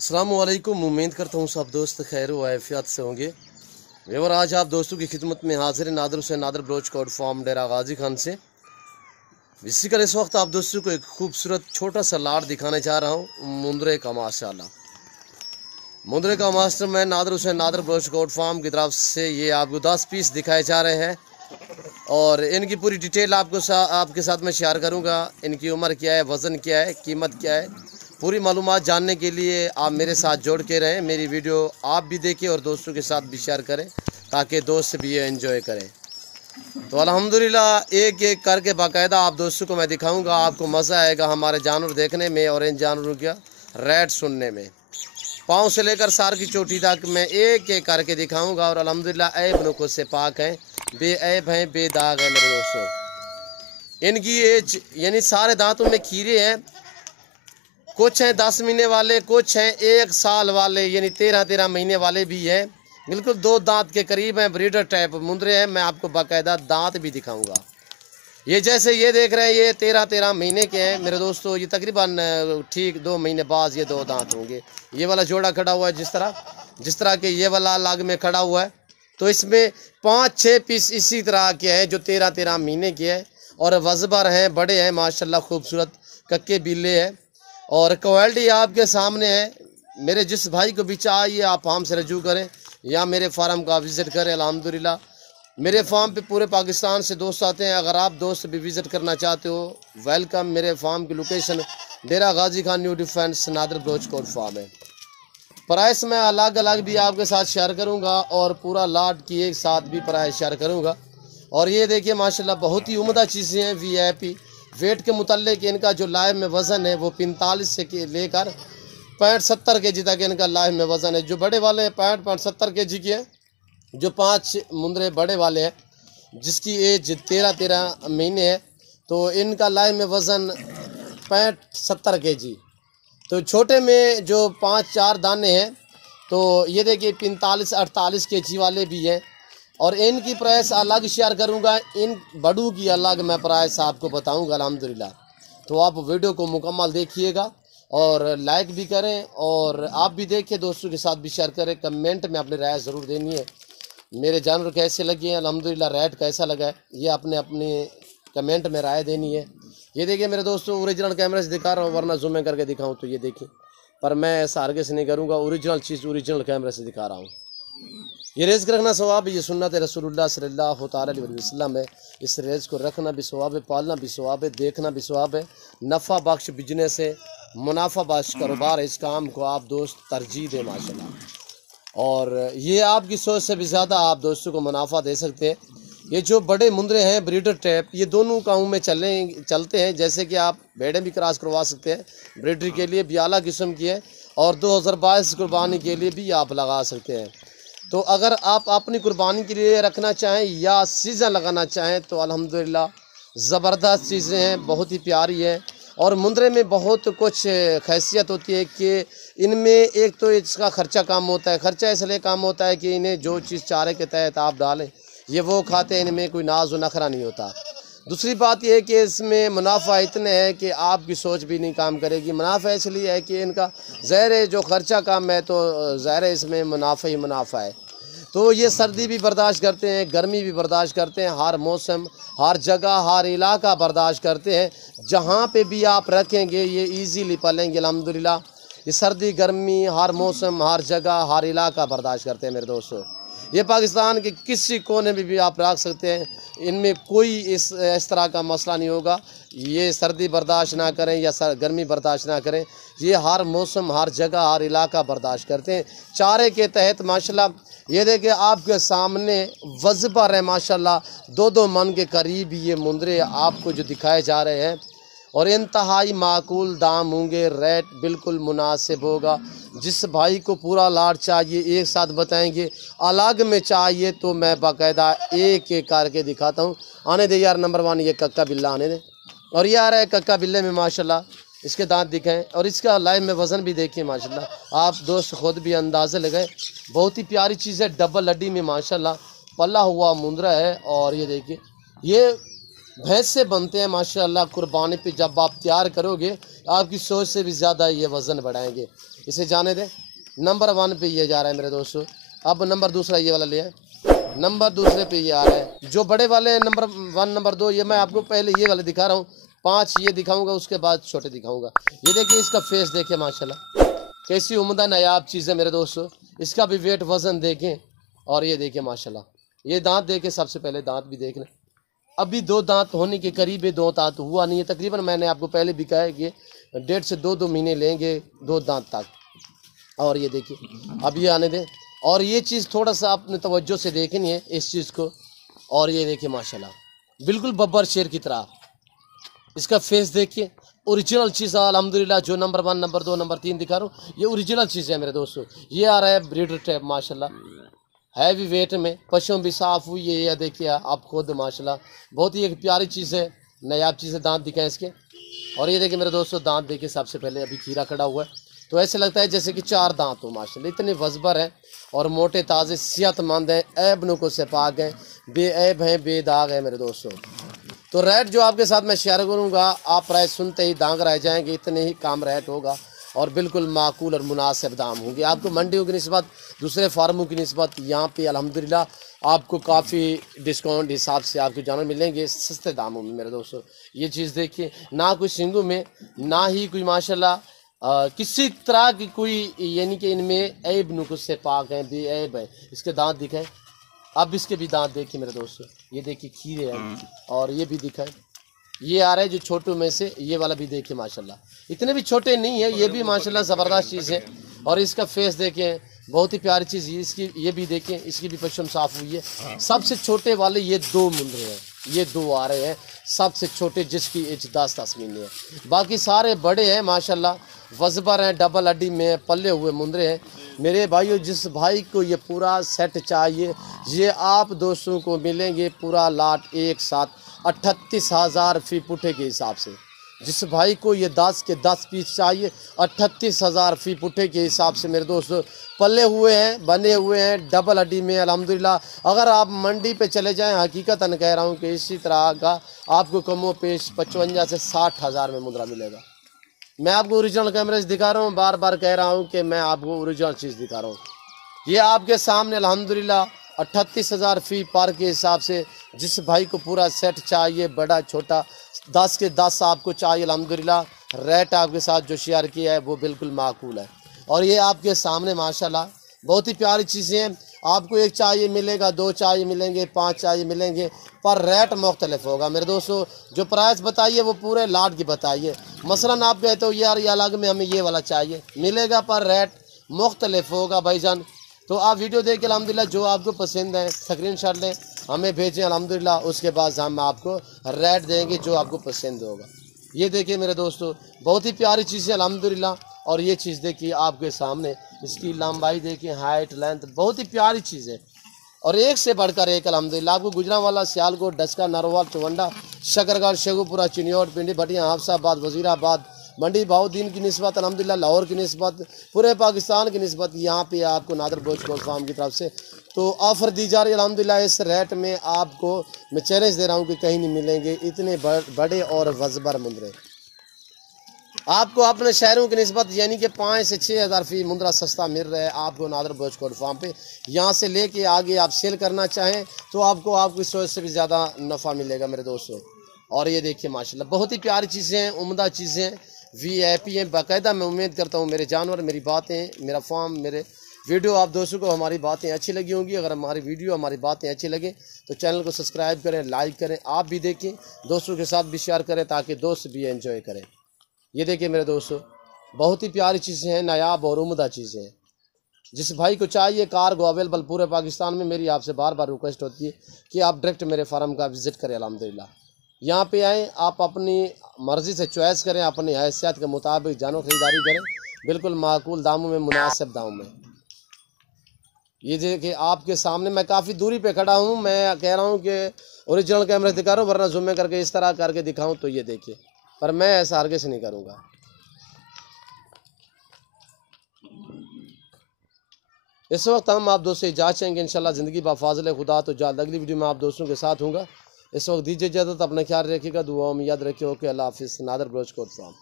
अस्सलामुअलैकुम। उम्मीद करता हूँ सब दोस्त खैर व आफियत से होंगे। और आज आप दोस्तों की खिदमत में हाजिर Nadir Hussain Nadir broach code farm Dera Ghazi Khan से। इसी कर इस वक्त आप दोस्तों को एक खूबसूरत छोटा सा लाट दिखाने जा रहा हूँ मुंदरे का। माशाल्लाह मुंदरे का मास्टर मैं Nadir Hussain Nadir broach code farm की तरफ से ये आपको 10 पीस दिखाए जा रहे हैं और इनकी पूरी डिटेल आपके साथ मैं शेयर करूँगा। इनकी उम्र क्या है, वज़न क्या है, कीमत क्या है, पूरी मालूमात जानने के लिए आप मेरे साथ जोड़ के रहें। मेरी वीडियो आप भी देखें और दोस्तों के साथ भी शेयर करें ताकि दोस्त भी ये एंजॉय करें। तो अल्हम्दुलिल्लाह एक एक करके बाकायदा आप दोस्तों को मैं दिखाऊंगा। आपको मज़ा आएगा हमारे जानवर देखने में और इन जानवरों का रेट सुनने में। पाँव से लेकर सार की चोटी तक मैं एक एक करके दिखाऊंगा और अल्हम्दुलिल्लाह ऐब नुक़्स से पाक हैं, बेऐब हैं, बेदाग हैं मेरे दोस्तों। इनकी एज यानी सारे दांतों में खीरे हैं। कुछ हैं 10 महीने वाले, कुछ हैं 1 साल वाले, यानी 13 महीने वाले भी हैं। बिल्कुल 2 दांत के करीब हैं, ब्रीडर टाइप मुंदरे हैं। मैं आपको बाकायदा दांत भी दिखाऊंगा। ये जैसे ये देख रहे हैं ये 13 महीने के हैं मेरे दोस्तों। ये तकरीबन ठीक 2 महीने बाद ये 2 दांत होंगे। ये वाला जोड़ा खड़ा हुआ है जिस तरह के ये वाला अलग में खड़ा हुआ है। तो इसमें 5-6 पीस इसी तरह के हैं जो 13 महीने के हैं और वज़बर हैं, बड़े हैं माशाल्लाह, खूबसूरत कक्के बिल्ले हैं और क्वालिटी आपके सामने है। मेरे जिस भाई को भी चाहिए आप फार्म से रजू करें या मेरे फार्म का विज़िट करें। अल्हम्दुलिल्लाह मेरे फार्म पे पूरे पाकिस्तान से दोस्त आते हैं। अगर आप दोस्त भी विज़िट करना चाहते हो, वेलकम। मेरे फार्म की location Dera Ghazi Khan new defence Nadir broach code farm है। प्राइस मैं अलग अलग भी आपके साथ शेयर करूंगा और पूरा लाट की एक साथ भी प्राइस शेयर करूंगा। और ये देखिए माशाल्लाह बहुत ही उम्दा चीज़ें हैं। VIP वेट के मुतल्लिक इनका जो लाइव में वज़न है वो 45 से लेकर 65-70 kg तक इनका लाइव में वज़न है। जो बड़े वाले हैं 65-70 kg के हैं। जो 5 मुंदरे बड़े वाले हैं जिसकी एज 13 महीने है तो इनका लाइव में वज़न 65-70 kg। तो छोटे में जो 5-4 दाने हैं तो ये देखिए 45-48 kg वाले भी हैं और इनकी प्राइस अलग शेयर करूंगा। इन बड़ू की अलग मैं प्राइस आपको बताऊंगा अल्हम्दुलिल्लाह। तो आप वीडियो को मुकम्मल देखिएगा और लाइक भी करें और आप भी देखें, दोस्तों के साथ भी शेयर करें। कमेंट में अपनी राय ज़रूर देनी है। मेरे जानवर कैसे लगे हैं, अल्हम्दुलिल्लाह रेट कैसा लगा है, ये अपने अपने कमेंट में राय देनी है। ये देखिए मेरे दोस्तों ओरिजिनल कैमरे से दिखा रहा हूँ, वरना जूम में करके दिखाऊँ तो ये देखिए, पर मैं ऐसा हरगिज़ नहीं करूँगा। ओरिजिनल चीज़ ओरिजिनल कैमरे से दिखा रहा हूँ। ये रेज़ रखना सवाब है, ये सुन्नत रसूलुल्लाह सल्लल्लाहु अलैहि वसल्लम है। इस रेज़ को रखना भी सवाब है, पालना भी सवाब है, देखना भी सवाब है। नफ़ा बख्श बिजनेस है, मुनाफा बख्श कारोबार है। इस काम को आप दोस्त तरजीह दें माशाल्लाह। और ये आपकी सोच से भी ज़्यादा आप दोस्तों को मुनाफा दे सकते हैं। ये जो बड़े मुंदरे हैं ब्रीडर टाइप, ये दोनों कामों में चलते हैं। जैसे कि आप भेड़ें भी क्रॉस करवा सकते हैं, ब्रीडरी के लिए भी आला किस्म की है और 2022 कुर्बानी के लिए भी आप लगा सकते हैं। तो अगर आप अपनी कुर्बानी के लिए रखना चाहें या सीज़न लगाना चाहें तो अल्हम्दुलिल्लाह ज़बरदस्त चीज़ें हैं, बहुत ही प्यारी है। और मुंदरे में बहुत कुछ खैसियत होती है कि इनमें एक तो इसका ख़र्चा कम होता है। ख़र्चा इसलिए कम होता है कि इन्हें जो चीज़ चारे के तहत आप डालें ये वो खाते हैं, इनमें कोई नाज व नखरा नहीं होता। दूसरी बात यह है कि इसमें मुनाफा इतने है कि आपकी सोच भी नहीं काम करेगी। मुनाफा इसलिए है कि इनका ज़ाहिर है जो ख़र्चा कम है तो ज़ाहिर है इसमें मुनाफा ही मुनाफा है। तो ये सर्दी भी बर्दाश्त करते हैं, गर्मी भी बर्दाश्त करते हैं, हर मौसम, हर जगह, हर इलाका बर्दाश्त करते हैं। जहाँ पे भी आप रखेंगे ये ईज़िली पलेंगे अल्हम्दुलिल्लाह। ये सर्दी गर्मी हर मौसम, हर जगह, हर इलाका बर्दाश्त करते हैं मेरे दोस्तों। ये पाकिस्तान के किसी कोने में भी आप रख सकते हैं, इनमें कोई इस तरह का मसला नहीं होगा। ये सर्दी बर्दाश्त ना करें या गर्मी बर्दाश्त ना करें, ये हर मौसम, हर जगह, हर इलाका बर्दाश्त करते हैं चारे के तहत माशाल्लाह। ये देखिए आपके सामने वज़बर है माशाल्लाह, 2-2 मन के करीब ये मुंदरे आपको जो दिखाए जा रहे हैं और इंतहाई माकूल दाम होंगे। रेट बिल्कुल मुनासिब होगा। जिस भाई को पूरा लाट चाहिए एक साथ बताएंगे, अलग में चाहिए तो मैं बाकायदा एक एक करके दिखाता हूँ। आने दे यार नंबर 1 ये कक्का बिल्ला आने दे। और ये आ रहा है कक्का बिल्ले में माशाल्लाह, इसके दांत दिखाएं और इसका लाइव में वज़न भी देखिए माशाल्लाह। आप दोस्त खुद भी अंदाज़े लगाए, बहुत ही प्यारी चीज़ है। डबल हड्डी में माशाल्लाह पला हुआ मुंदरा है। और ये देखिए ये भैंस से बनते हैं माशाल्लाह। कुर्बानी पे जब आप तैयार करोगे आपकी सोच से भी ज़्यादा ये वज़न बढ़ाएंगे। इसे जाने दें। नंबर 1 पे ये जा रहा है मेरे दोस्तों। अब नंबर दूसरा ये वाला ले आए, नंबर दूसरे पे ये आ रहा है। जो बड़े वाले नंबर 1 नंबर 2 ये मैं आपको पहले ये वाले दिखा रहा हूँ, 5 ये दिखाऊंगा, उसके बाद छोटे दिखाऊंगा। ये देखिए इसका फेस देखिए माशाल्लाह कैसी उम्दा नायाब चीज़ है मेरे दोस्तों। इसका भी वेट वज़न देखें और ये देखिए माशाल्लाह। ये दांत देखें, सबसे पहले दांत भी देख लें। अभी 2 दांत होने के करीब है, 2 दांत हुआ नहीं है तकरीबन। मैंने आपको पहले भी कहा है कि 1.5 से 2 महीने लेंगे 2 दांत तक। और ये देखिए अब ये आने दें। और ये चीज़ थोड़ा सा आपने तवज्जो से देखनी है इस चीज़ को। और ये देखिए माशाल्लाह बिल्कुल बब्बर शेर की तरह इसका फेस देखिए। ओरिजिनल चीज़ अल्हम्दुलिल्लाह। जो नंबर 1 नंबर 2 नंबर 3 दिखा रहा हूँ ये ओरिजिनल चीज़ है मेरे दोस्तों। ये आ रहा है ब्रीडर टैप माशाल्लाह हैवी वेट में, पशुओं भी साफ़ हुई है। ये देखिए आप खुद माशाल्लाह बहुत ही एक प्यारी चीज़ है, नायाब चीज़ है। दांत दिखाएं इसके। और ये देखिए मेरे दोस्तों दांत देखिए, सबसे पहले अभी खीरा खड़ा हुआ है तो ऐसे लगता है जैसे कि 4 दांत हो माशाल्लाह। इतने वज़बर हैं और मोटे ताज़े सेहतमंद हैं, ऐब नुको से पाक हैं, बेऐब हैं, बेदाग हैं मेरे दोस्तों। तो रेट जो आपके साथ मैं शेयर करूँगा, आप प्राइस सुनते ही दांग रह जाएंगे, इतने ही काम रेट होगा और बिल्कुल माकूल और मुनासिब दाम होंगे। आपको मंडियों की निस्बत, दूसरे फार्मों की निस्बत यहाँ पे अल्हम्दुलिल्लाह आपको काफ़ी डिस्काउंट हिसाब से आपको जानवर मिलेंगे सस्ते दामों में मेरे दोस्तों। ये चीज़ देखिए, ना कोई सिंगों में ना ही कोई माशाल्लाह किसी तरह की कोई यानी कि इनमें ऐब नुकुस से पाक हैं, बेऐब है। इसके दांत दिखाएं। अब इसके भी दांत देखिए मेरे दोस्तों, ये देखिए खीरे हैं। और ये भी दिखाएं, ये आ रहा है जो छोटों में से, ये वाला भी देखिए माशाल्लाह इतने भी छोटे नहीं है, ये भी माशाल्लाह ज़बरदस्त चीज़ है। और इसका फेस देखें, बहुत ही प्यारी चीज़ है इसकी। ये भी देखें, इसकी भी पश्चिम साफ़ हुई है। सबसे छोटे वाले ये 2 मुंडरे हैं, ये 2 आ रहे हैं सबसे छोटे, जिसकी एज 10 महीने है। बाकी सारे बड़े हैं माशाल्लाह, वज़बर हैं, डबल हड्डी में पल्ले हुए मुंडरे हैं मेरे भाइयों। जिस भाई को ये पूरा सेट चाहिए, ये आप दोस्तों को मिलेंगे पूरा लाट एक साथ 38,000 फी पुठे के हिसाब से। जिस भाई को ये 10 के 10 पीस चाहिए 38,000 फी पुठे के हिसाब से मेरे दोस्तों पल्ले हुए हैं, बने हुए हैं, डबल हड्डी में अल्हम्दुलिल्लाह। अगर आप मंडी पे चले जाएं, हकीकतन कह रहा हूँ कि इसी तरह का आपको कमो पेश 55 से 60,000 में मुद्रा मिलेगा। मैं आपको ओरिजिनल कैमरे से दिखा रहा हूँ, बार बार कह रहा हूँ कि मैं आपको ओरिजिनल चीज़ दिखा रहा हूँ। ये आपके सामने अल्हम्दुलिल्लाह 38,000 फी पर के हिसाब से। जिस भाई को पूरा सेट चाहिए, बड़ा छोटा 10 के 10 आपको चाहिए अल्हम्दुलिल्लाह, रेट आपके साथ जो शेयर किया है वो बिल्कुल माकूल है। और ये आपके सामने माशाल्लाह बहुत ही प्यारी चीज़ें हैं। आपको 1 चाहिए मिलेगा, 2 चाहिए मिलेंगे, 5 चाहिए मिलेंगे, पर रेट मुख्तलिफ होगा मेरे दोस्तों। जो प्राइस बताइए वो पूरे लाट की बताइए। मसलन आप कहते हो यार ये अलग में हमें ये वाला चाहिए, मिलेगा पर रेट मुख्तलिफ होगा भाईजान। तो आप वीडियो देख के अल्हम्दुलिल्लाह जो आपको पसंद है स्क्रीनशॉट लें, हमें भेजें अल्हम्दुलिल्लाह, उसके बाद हम आपको रेट देंगे जो आपको पसंद होगा। ये देखिए मेरे दोस्तों बहुत ही प्यारी चीज़ है अल्हम्दुलिल्लाह। और ये चीज़ देखिए आपके सामने, इसकी लंबाई देखिए, हाइट लेंथ बहुत ही प्यारी चीज़ है और एक से बढ़कर एक अल्हम्दुलिल्लाह। आपको गुजरांवाला, सियालकोट, डस्का, नरवाल, चवंडा, शकरगढ़, शेखुपुरा, चिनियोट, पिंडी, भटिया, हाफसाबाद, वजीराबाद, मंडी, बहाउद्दीन की निस्बत अल्हम्दुलिल्लाह, लाहौर की निस्बत, पूरे पाकिस्तान की निस्बत यहाँ पे आपको नादर बलोच गोल्ड फार्म की तरफ से तो ऑफ़र दी जा रही है अल्हम्दुलिल्लाह। इस रेट में आपको मैं चैलेंज दे रहा हूँ कि कहीं नहीं मिलेंगे इतने बड़े और वज़बर मुंदरे। आपको अपने शहरों की निस्बत यानी कि 5 से 6,000 फी मुंदरा सस्ता मिल रहा है आपको नादर बलोच गोल्ड फार्म पे। यहाँ से लेके आगे आप सेल करना चाहें तो आपको आपकी सोच से भी ज़्यादा नफ़ा मिलेगा मेरे दोस्तों। और ये देखिए माशाल्लाह बहुत ही प्यारी चीज़ें हैं, उम्दा चीज़ें हैं, VIP हैं बाकायदा। मैं उम्मीद करता हूँ मेरे जानवर, मेरी बातें, मेरा फार्म, मेरे वीडियो आप दोस्तों को हमारी बातें अच्छी लगी होंगी। अगर हमारी वीडियो, हमारी बातें अच्छी लगे तो चैनल को सब्सक्राइब करें, लाइक करें, आप भी देखें, दोस्तों के साथ भी शेयर करें ताकि दोस्त भी एंजॉय करें। ये देखिए मेरे दोस्तों बहुत ही प्यारी चीज़ें हैं, नायाब और उम्दा चीज़ें हैं। जिस भाई को चाहिए कार्गो अवेलेबल पूरे पाकिस्तान में। मेरी आपसे बार बार रिक्वेस्ट होती है कि आप डायरेक्ट मेरे फार्म का विज़िट करें अल्हम्दुलिल्लाह। यहाँ पे आएँ, आप अपनी मर्ज़ी से चॉइस करें, अपनी हैसियत के मुताबिक जानवर ख़रीदारी करें, बिल्कुल माकूल दामों में, मुनासिब दामों में। ये देखिए आपके सामने, मैं काफ़ी दूरी पे खड़ा हूँ, मैं कह रहा हूँ कि ओरिजिनल कैमरे दिखा रहा हूँ, वरना जूम करके इस तरह करके दिखाऊँ तो ये देखिए, पर मैं ऐसा हरगिज़ नहीं करूँगा। इस वक्त हम आप दोस्तों इजाज़त चाहेंगे इंशाल्लाह ज़िंदगी बाफ़ाज़िल खुदा। तो जल्द अगली वीडियो में आप दोस्तों के साथ हूँगा। इस वक्त दीजिए इजाज़त, अपना ख्याल रखिएगा, दुआओं में याद रखिए। ओके, अल्लाह हाफ़िज़। Nadir Baloch gold farm.